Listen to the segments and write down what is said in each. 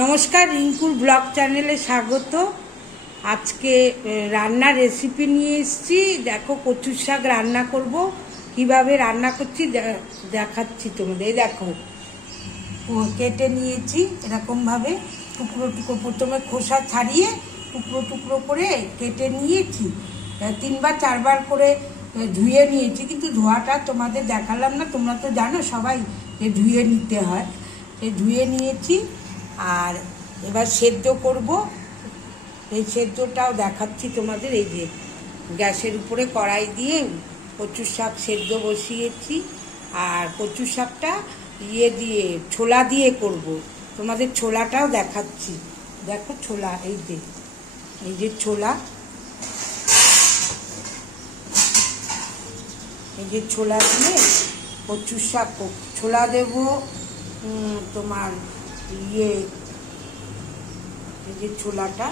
নমস্কার, রিঙ্কুর ব্লগ চ্যানেলে স্বাগত। আজকে রান্নার রেসিপি নিয়ে এসেছি। দেখো, কচুর শাক রান্না করব। কিভাবে রান্না করছি দেখাচ্ছি তোমাদের। দেখো, কেটে নিয়েছি এরকমভাবে টুকরো টুকরো, প্রথমে খোসা ছাড়িয়ে টুকরো টুকরো করে কেটে নিয়েছি। 3-4 করে ধুয়ে নিয়েছি, কিন্তু ধোয়াটা তোমাদের দেখালাম না। তোমরা তো জানো সবাই যে ধুয়ে নিতে হয়। ধুয়ে নিয়েছি আর এবার সেদ্ধ করব। এই সেদ্ধটাও দেখাচ্ছি তোমাদের। এই যে গ্যাসের উপরে কড়াই দিয়ে কচুর শাক সেদ্ধ বসিয়েছি। আর কচুর শাকটা দিয়ে ছোলা দিয়ে করব। তোমাদের ছোলাটাও দেখাচ্ছি। দেখো ছোলা, এই যে ছোলা, এই যে ছোলা দিয়ে কচুর শাক। ছোলা দেব তোমার এই যে ছোলাটা,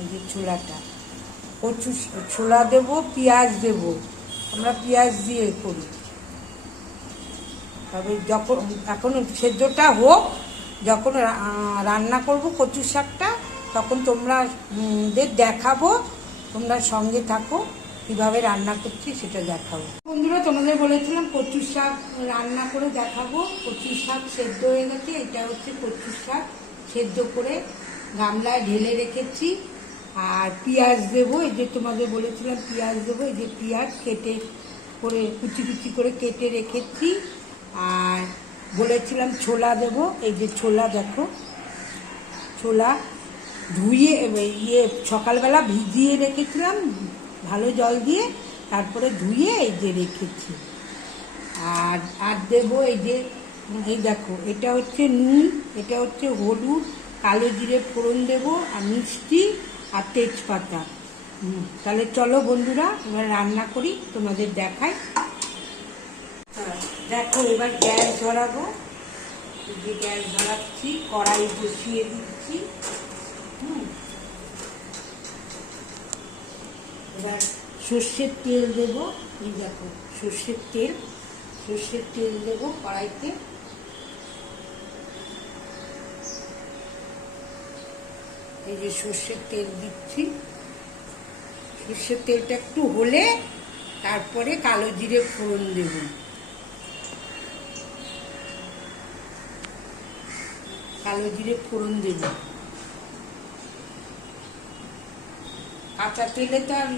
এই যে ছোলাটা, ছোলা দেব, পেঁয়াজ দেব। আমরা পেঁয়াজ দিয়ে করি। তবে যখন এখন সেদ্ধটা হোক, যখন রান্না করব কচুর শাকটা, তখন তোমাদের দেখাবো। তোমরা সঙ্গে থাকো, কিভাবে রান্না করছি সেটা দেখাবো। বন্ধুরা, তোমাদের বলেছিলাম কচুর শাক রান্না করে দেখাবো। কচুর শাক সেদ্ধ হয়ে গেছে। এটা হচ্ছে কচুর শাক সেদ্ধ করে গামলায় ঢেলে রেখেছি। আর পেঁয়াজ দেবো, এই যে তোমাদের বলেছিলাম পেঁয়াজ দেবো। এই যে পেঁয়াজ কেটে করে কুচি কুচি করে কেটে রেখেছি। আর বলেছিলাম ছোলা দেবো। এই যে ছোলা, দেখো ছোলা ধুয়ে সকালবেলা ভিজিয়ে রেখেছিলাম ভালো জল দিয়ে, তারপরে ধুয়ে এই যে রেখেছি। আর দেবো এই দেখো, এটা হচ্ছে নুন, এটা হচ্ছে হলুদ, কালো জিরে ফোড়ন দেবো, আর মিষ্টি আর তেজপাতা। তাহলে চলো বন্ধুরা, এবার রান্না করি, তোমাদের দেখাই। দেখো, এবার গ্যাস ধরাবো। যে গ্যাস ধরাচ্ছি, কড়াই বসিয়ে দিচ্ছি। এবার সর্ষের তেল দেবো। এই দেখো সর্ষের তেল দেবো কড়াইতে। এই যে সর্ষের তেল দিচ্ছি। সর্ষের তেলটা একটু হলে তারপরে কালো জিরে ফোড়ন দেব। কালো জিরে ফোড়ন দেব। কাঁচা তেলে তো আর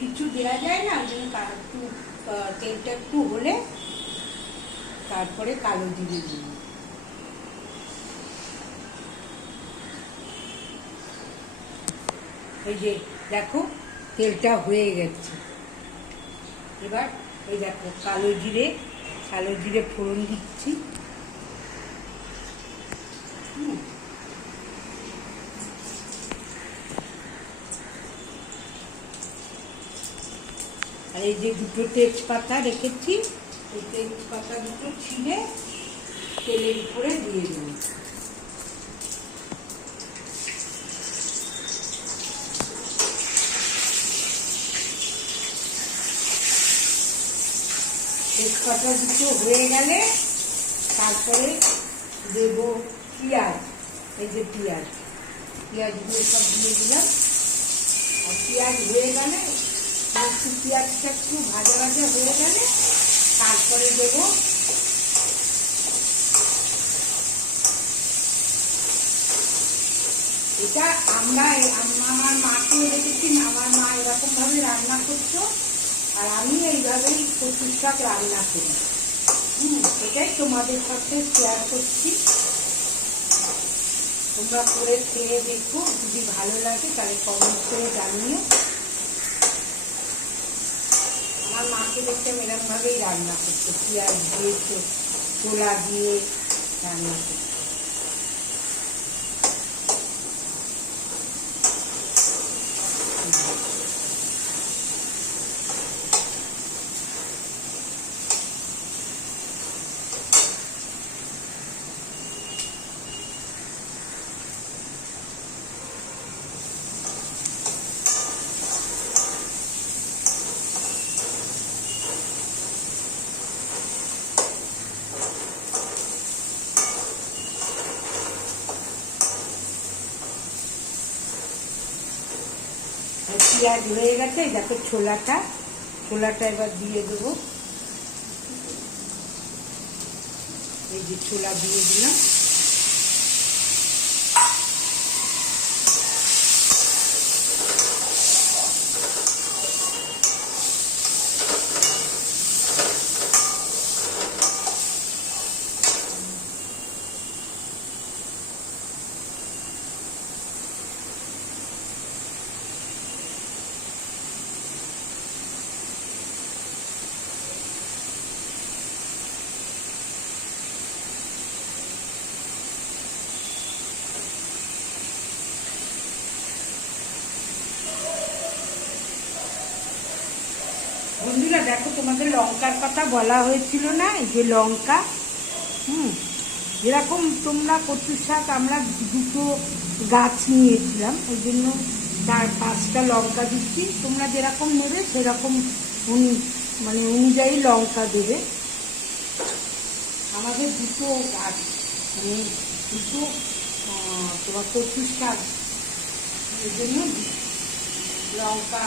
কিছু দেওয়া যায় না, ওই জন্য একটু তেলটা একটু হলে তারপরে কালো জিরে দেব। এই যে দেখো, তেলটা হয়ে গেছে। এবার এই দেখো কালো জিরে ফোড়ন দিচ্ছি। আর এই যে দুটো তেজপাতা রেখেছি, এই তেজপাতা দুটো ছিঁড়ে তেলের উপরে দিয়ে দেব। তেজপাতা দুটো হয়ে গেলে তারপরে দেব পেঁয়াজ। এই যে পেঁয়াজগুলো সব দিয়ে দিলাম। আর পেঁয়াজ হয়ে গেলে, পেঁয়াজটা একটু ভাজা ভাজা হয়ে গেলে তারপরে দেব এটা। আমার মাকে দেখেছি, আমার মা এরকম ভাবে রান্না করতো, আর আমি এইভাবেই কচুর শাক রান্না করি। এটাই তোমাদের সাথে শেয়ার করছি। তোমরা করে খেয়ে দেখো, যদি ভালো লাগে তাহলে কমেন্ট করে জানিও। আমার মাকে দেখতাম এরকম ভাবেই রান্না করতো, পেঁয়াজ দিয়ে ছোলা দিয়ে রান্না করতো। পেঁয়াজ হয়ে গেছে, দেখো ছোলাটা এবার দিয়ে দেবো। এই যে ছোলা দিয়ে দিলাম। বন্ধুরা দেখো, তোমাদের লঙ্কার কথা বলা হয়েছিল না, এই যে লঙ্কা। যেরকম তোমরা কচুর শাক আমরা দুটো গাছ নিয়েছিলাম, ওই জন্য 4-5টা লঙ্কা দিচ্ছি। তোমরা যেরকম নেবে সেরকম মানে অনুযায়ী লঙ্কা দেবে। আমাদের দুটো গাছ, মানে দুটো তোমার কচুর শাক, এই জন্য লঙ্কা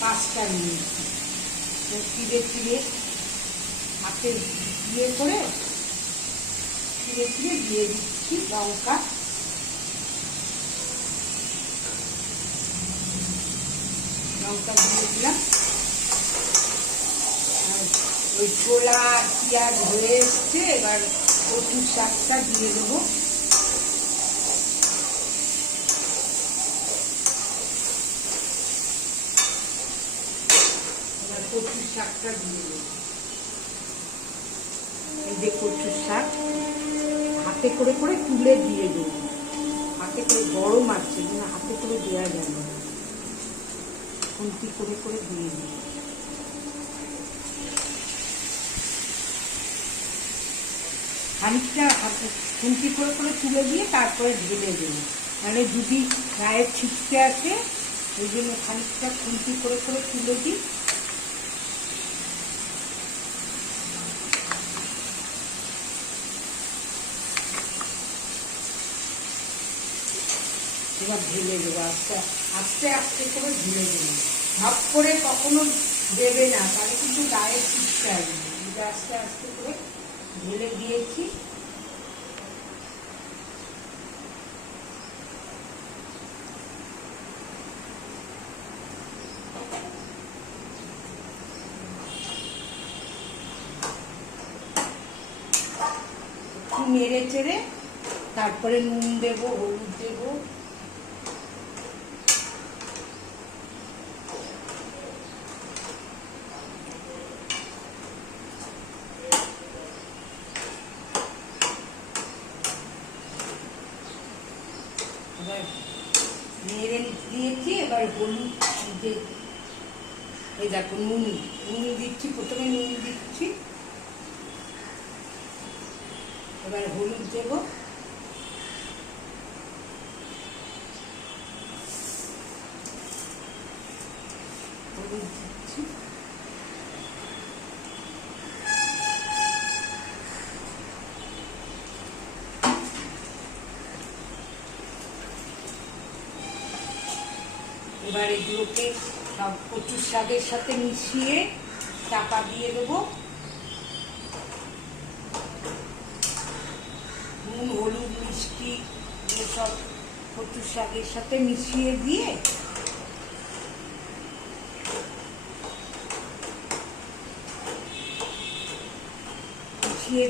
5টা নিয়েছি। চিড়ে চিড়ে হাতে দিয়ে করে চিড়ে চিড়ে দিয়ে দিচ্ছি লঙ্কা। দিয়ে দিলাম। ওই ছোলা পেঁয়াজ হয়ে এসছে, এবার কচুর শাকটা দিয়ে দেবো। কচুর শাকটা দিয়ে দেবো। এই যে কচুর শাক হাতে করে করে তুলে দিয়ে দেবো। হাতে করে গরম আছে, হাতে করে দেওয়া যায় না, খুন্তি করে করে দিয়ে দেবো। খানিকটা হাতে খুন্তি করে করে তুলে দিয়ে তারপরে ঢেলে দেবো, মানে যদি গায়ে ছিটকে আসে ওই জন্য খানিকটা খুন্তি করে করে তুলে দিই। এবার ঢেলে দেবো, আস্তে আস্তে আস্তে করে ঢেলে দেবো। ভাব করে কখনো দেবে না, তাহলে কিন্তু গায়ে ছিটকে আসবে। আস্তে আস্তে করে ঢেলে দিয়েছি। নেড়ে চেড়ে তারপরে নুন দেবো, হলুদ দেবো। এবার নেড়ে দিয়েছি, এবার হলুদ এই দেখো নুন দিচ্ছি, প্রথমে নুন দিচ্ছি, এবার হলুদ দেবো। হলুদ দিচ্ছি, এবার এগুলোকে সব কচুর শাকের সাথে মিশিয়ে চাপা দিয়ে দেবো। নুন হলুদ মিষ্টি সব কচুর শাকের সাথে মিশিয়ে দিয়ে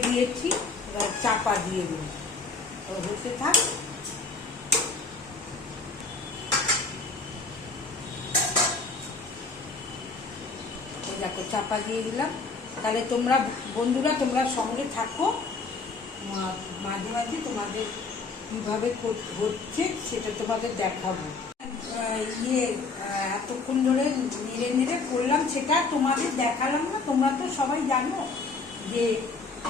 দিয়েছি। এবার চাপা দিয়ে দেবো, হতে থাক। দেখো চাপা দিয়ে দিলাম। তাহলে তোমরা বন্ধুরা তোমরা সঙ্গে থাকো, মাঝে মাঝে তোমাদের কীভাবে হচ্ছে সেটা তোমাদের দেখাবো। এতক্ষণ ধরে নেড়ে নেড়ে করলাম, সেটা তোমাদের দেখালাম না। তোমরা তো সবাই জানো যে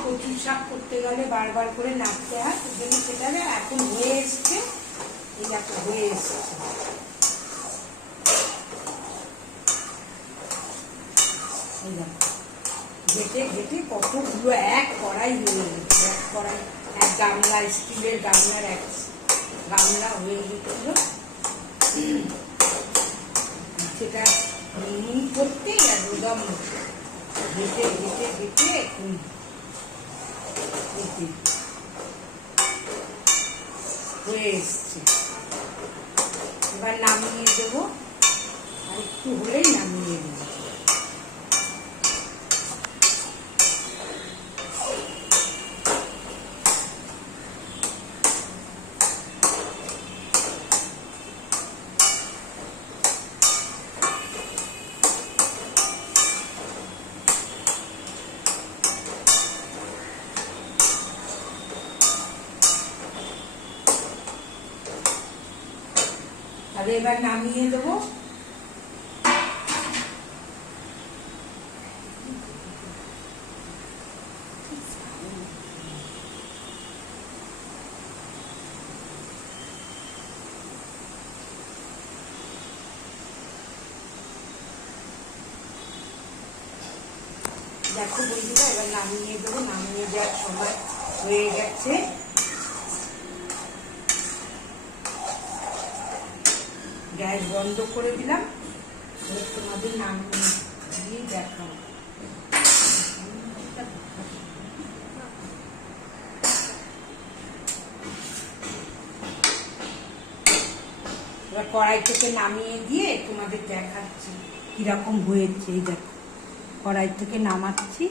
কচুর শাক করতে গেলে বারবার করে নাড়তে হয়, ওই জন্য সেটা এখন হয়ে এসছে। এই দেখো হয়ে এসছে। ঘেটে ঘেটে কতগুলো এক কড়াই হয়ে গেছে, এক কড়াই, এক গামলা, স্টিলের গামলার এক গামলা হয়ে গেছিল। সেটা নুন করতেই আর একদম ঘেটে ঘেটে ঘেটে হয়ে এসছে। এবার নামিয়ে দেবো, আর একটু হলেই নামিয়ে দেবো। আর এবার নামিয়ে দেবো। দেখো বন্ধুরা, এবার নামিয়ে দেবো। নামিয়ে দেওয়ার সময় হয়ে গেছে। গ্যাস বন্ধ করে দিলাম। তোমাদের নামিয়ে দিয়ে দেখাবো। এবার কড়াই থেকে নামিয়ে দিয়ে তোমাদের দেখাচ্ছি কিরকম হয়েছে। এই দেখো, কড়াই থেকে নামাচ্ছি।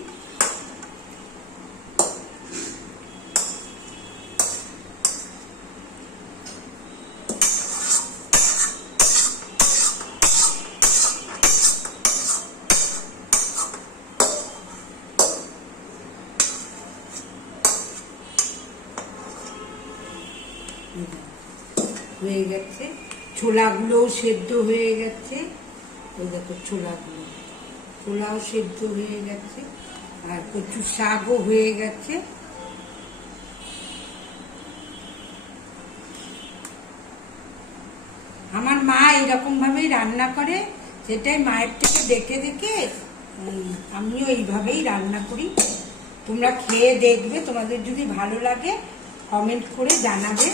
হয়ে গেছে, ছোলাগুলোও সেদ্ধ হয়ে গেছে। ওই দেখো ছোলাও সেদ্ধ হয়ে গেছে, আর কচু শাকও হয়ে গেছে। আমার মা এরকম ভাবেই রান্না করে, সেটাই মায়ের থেকে দেখে দেখে আমিও এইভাবেই রান্না করি। তোমরা খেয়ে দেখবে, তোমাদের যদি ভালো লাগে কমেন্ট করে জানাবে।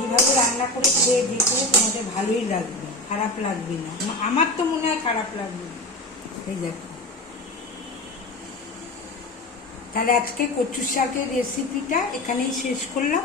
এইভাবে রান্না করে খেয়ে দেখলে তোমাদের ভালোই লাগবে, খারাপ লাগবে না। আমার তো মনে হয় খারাপ লাগবে না। এই দেখো, তাহলে আজকে কচু শাকের রেসিপিটা এখানেই শেষ করলাম।